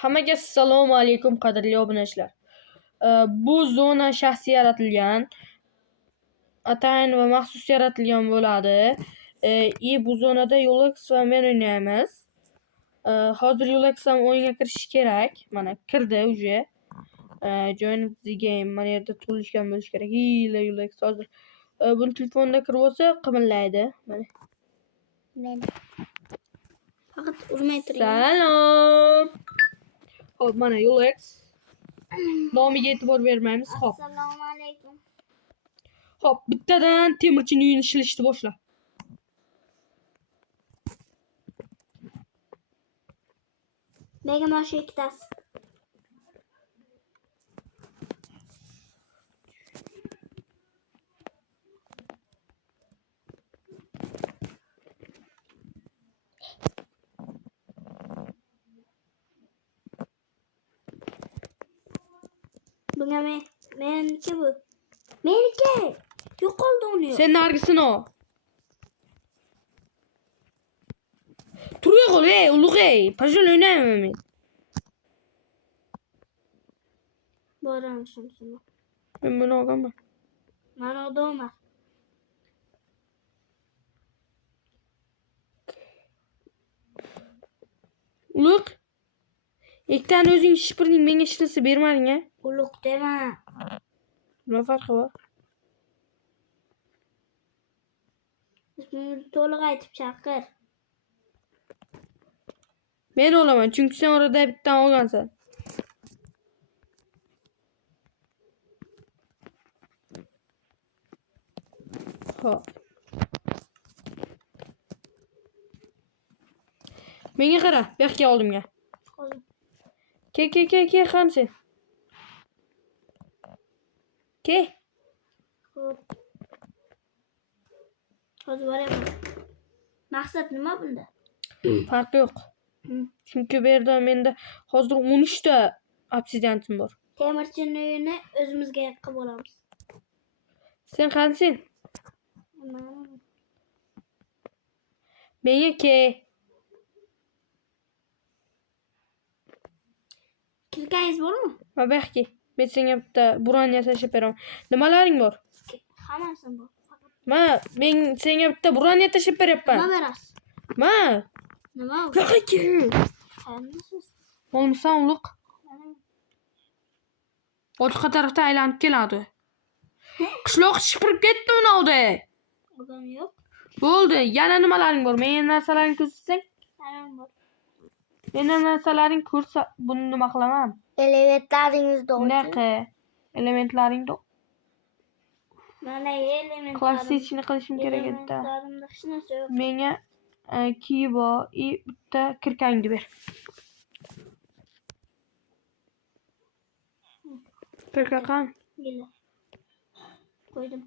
Hammaga assalomu alaykum qadrli obunachilar. Bu zona shaxsiy yaratilgan, atayin va maxsus yaratilgan bo'ladi. Bu zonada Yo'lax va men o'ynaymiz. Hozir Yo'lax ham o'yinga kirishi kerak. Mana kirdi uje. Join the game. Mana yerda tug'ilishgan bo'lishi kerak. Yo'lax hozir buni telefonda kirib olsa qimirlaydi. Mana. Faqat urmay turing. Salom. Hop, mana Yo'lax. Nomiga e'tibor bermaymiz. Hop. Assalomu alaykum. Hop, bittadan temirchining uyini shilishni boshla. Nega mana ikkitasi? Bunga meniki bu. Meniki. Yo'qoldi uni. Sen nargisini ol. Turga qol, ulug' Pajol o'ynayman men. Boraman shuni. Men buni olganman. Mana odamlar. Ulug'. Ikkitani o'zing shipirning menga ishlasa bermading-a? Ulug' dema. Nima farqi bor? Ismini to'liq aytib chaqir. Men olaman, chunki sen orada bittan olgansan. Hop. Menga qara, bu yoqqa oldimga. Ke, qancha? Ke. Xo'p. Hozir boraman. Maqsad nima bunda? Farqi yo'q. Chunki bu yerda menda hozir 13 ta obsidiantim bor. Temirchining uyini o'zimizga qilib olamiz. Sen qansin? Menga ke. Kirkangiz bormi? Ma bu yoqqa. Men senga bitta buron yasashib beraman. Nimalaring bor? Hammasi bor. Men senga bitta buron yasashib beryapman. Nima berasiz? Nima? Yo'q-ki. Qanisiz? Olmsan ulug'. Boshqa tarafdan aylanib keladi. Qishloq shipirib ketdi unavda. Odam yo'q. Bo'ldi. Yana nimalaring bor? Men narsalaring ko'rsatsang? Hammam bor. Meni narsalaring ko'rsa, buni nima qilaman? Elementlaringiz bor. Bunaqa elementlaring yo'q. Mana element. Klassikni qilishim kerak edi. Elementlarimda hech narsa yo'q. Menga kiyi bor, bitta kirkangni ber. Kirkaqan? Gel. Qo'ydim.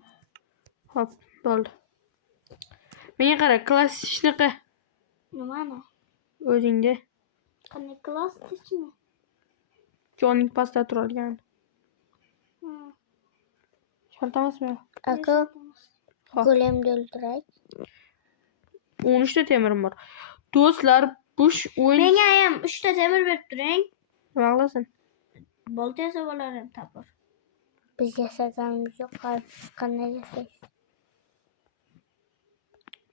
Hop, bo'ldi. Menga qara, klassikni Nimani? o'zingda. Qanday klassikmi? Joning pastda turadigan. Shartamasmi? Aka, golemni o'ldiray. 13 ta temirim bor. Do'stlar, bu o'yin Menga ham 3 ta temir berib turing. nima qilasan? Bolta yasab olarim tapir. Biz yasaganimiz yo'q. Qanday yasaysiz?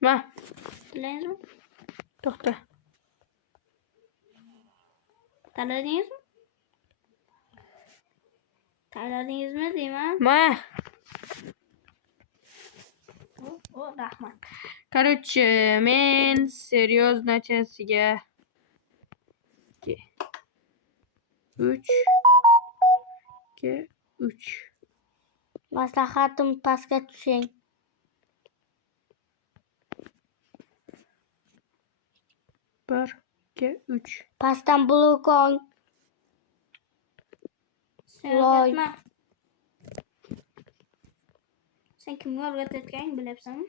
Ma, Bilasizmi? to'xta. Tanladingizmi? Tanladingizmi deyman? Ma. Rahmat. Короче, men seryoz nachasiga 3 Maslahatim pastga tushing. Bir, 2, 3. Pastdan blok ol. Sen kimga o'rgatayotganingni bilyapsanmi?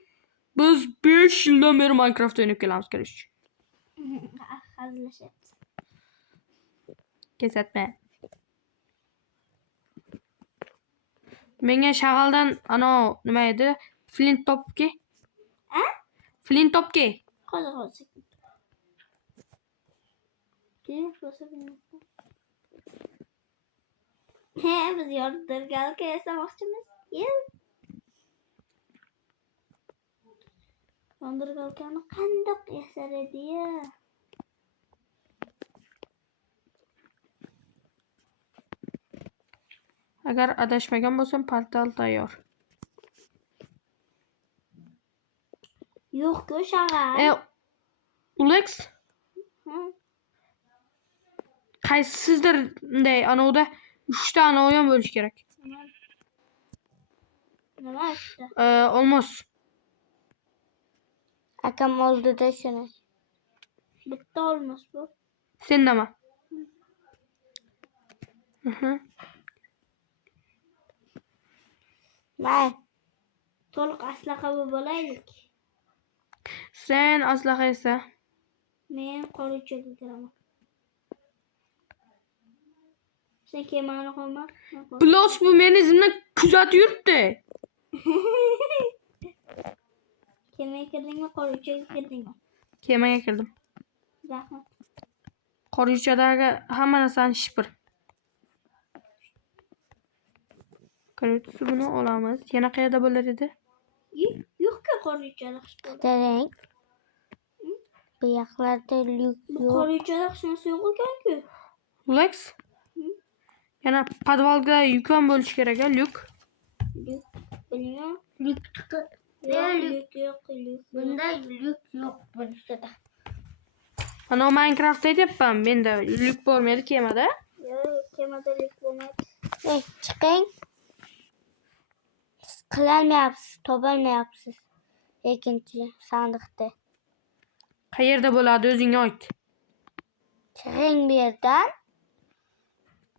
Biz 5 yildan beri Minecraft o'ynab kelamiz, kirish. Hazillashyapti. Kesatma. Menga shag'aldan nima edi? Flint topki. Flint topki. Hozir. Demek bo'lsa bilmasdim. He, biz yordirgalka yasamoqchimiz. Yondirgalkani qandoq yasar edi-ya? Agar adashmagan bo'lsam, portal tayyor. Yo'q-ku shag'al. Ulex, Ha? qaysisidir bunday anovda 3 ta anov ham bo'lish kerak. Nima işte? Olmos. Akam oldida shuni. Bitta olmos bu. Sen nima? May. To'liq aslaqa bo'laylik. Sen aslaha esa Men qorichaga kiraman. Sen kemani qo'yma. Plus bu meni izimdan kuzatib yuribdi. Kemaga kirdingmi, qorichaga kirdingmi? Kemaga kirdim. Rahmat. Qorichadagi hamma narsani shipir. Qorichasi buni olamiz. Yana qayerda bo'lar edi? Yo'q-ku qorichada qish bo'ladi. Qarang. Bu yoqlarda lyuk yo'q. Qorichada qish yo'q ekan-ku. Lex. Yana podvalga yuk ham bo'lish kerak, lyuk. Bilmiyorum. Lyuk Yo'q. bunda lyuk yo'q bunisida. Ana Minecraft deyapman. Menda lyuk bo'lmaydi kemada. Yo'q, kemada lyuk bo'lmaydi. Chiqing. Siz qilolmayapsiz, topolmayapsiz. Ikkinchi sandiqda. Qayerda bo'ladi o'zing ayt. Chiqing bu yerdan.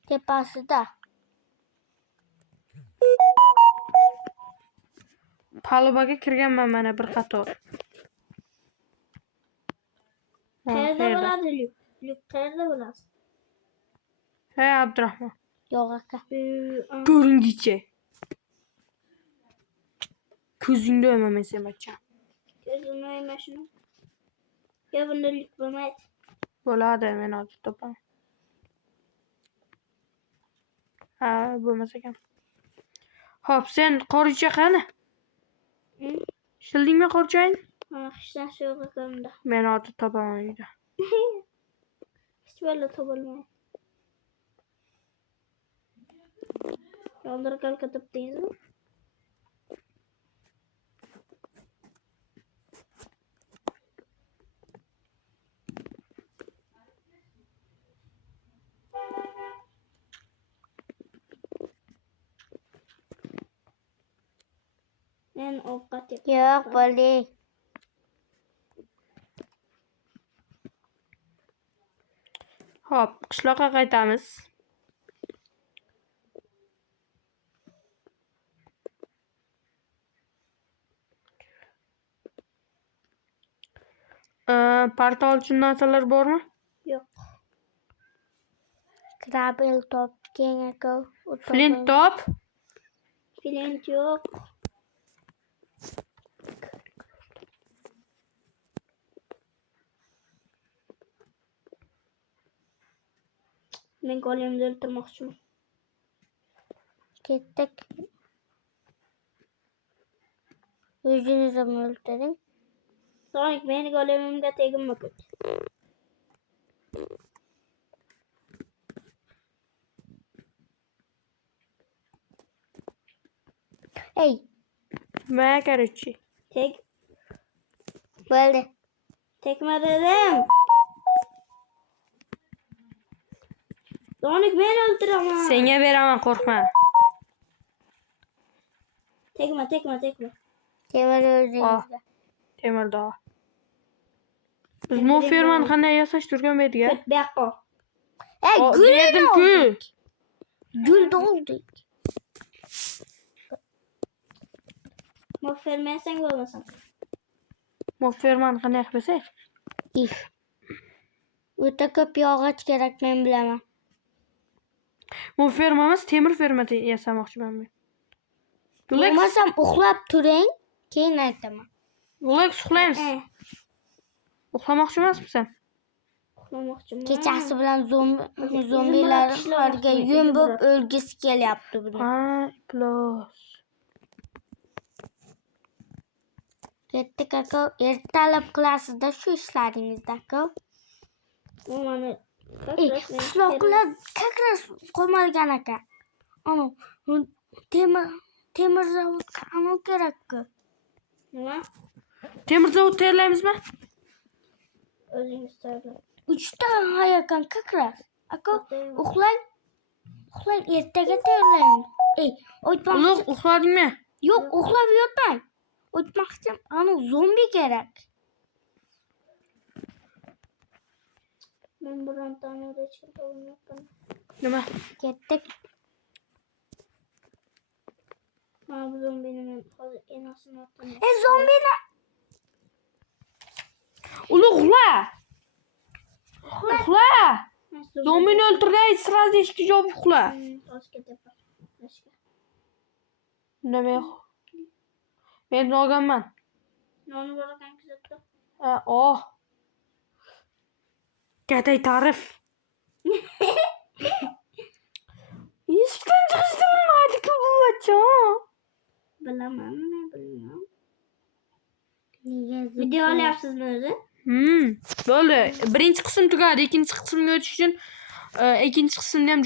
Tepasida. Palubaga kirganman mana bir qator. Qayerda bo'ladi lyuk? Lyuk qayerda bo'ladi? Hey Abdurahmon. Yo'q aka. Ko'ringicha. Ko'zingni o'ymaman sen bachcha. Ko'zimni o'yma shuni. Yo, bunda lyuk bo'lmaydi. Bo'ladi, men hozir topaman. Ha, bo'lmas ekan. Xo'p, sen qoricha qani? Shildingmi qorichang? Ha, hechdan yo'q ekan-da. Men hozir topaman uyda. Hech balla topolmaydi. Yondirgalka topdingizmi? Men ovqat yeb. Yo'q, bo'li. Xo'p, qishloqqa qaytamiz. Portal uchun narsalar bormi? Yo'q. Gravel top keng aka. Flint top. Flint yo'q. Men golemni o'ldirmoqchiman. Ketdik. O'zingiz ham o'ldiring. Sonic, meni golemimga tegma ko'p. Ey, Men qarchi. bo'ldi. Tekma dedim. Sonic, meni o'ldiraman. Senga beraman, qo'rqma. Tekma. Temir o'zingizga. Temirda. Biz bu fermani qanday yasash turgan bediga? Ket bu yoqqa. Ey, Berdim-ku. gul oldik. Bu fermasang bo'lmasam. Bu fermani qanday qilsak? O'ta ko'p yog'och kerak, men bilaman. Bu fermamiz temir ferma yasamoqchiman men. Bo'lmasam uxlab turing, keyin aytaman. Lex, uxlaymiz. Uxlamoqchi emasmisan? uxlamoqchiman. Kechasi bilan O'zim zombilarga ishlamoqchiman, yem o'zim bo'lib o'lgisi kelyapti buni. Ha, plus. Ketdik aka, ertalab qilasizda shu ishlaringizda aka. U mana Qishloqlar kakras qo'margan aka. Ana temir zavodga ana kerak-ku. nima? Temir zavod tayyorlaymizmi? O'zingiz tayyorlang. 3 ta hayakan kakras. Aka, uxlang. Ertaga tayyorlang. O'tmoq. Ulug' uxladingmi? Yo'q, uxlab yotmang. O'tmoqchi, ana zombi kerak. Men birontani hech kim topolmayapman. Nima? Ketdik. Mana bu zombini men hozir enasini otaman. Zombini Ulug' uxla. Uxla. Zombini o'ldirday, sразу eshikni yopib uxla. Hozir ketaman. Nima? Men olganman. Nonni bor ekan kuzatdi. Oh. Qat'iy ta'rif. Eshikdan chiqishni bilmaydi-ku bu bachon. Bilaman, men bilmayman. nega Video olyapsizmi o'zi? Bo'ldi. Birinchi qism tugadi. Ikkinchi qismga o'tish uchun ikkinchi qismni ham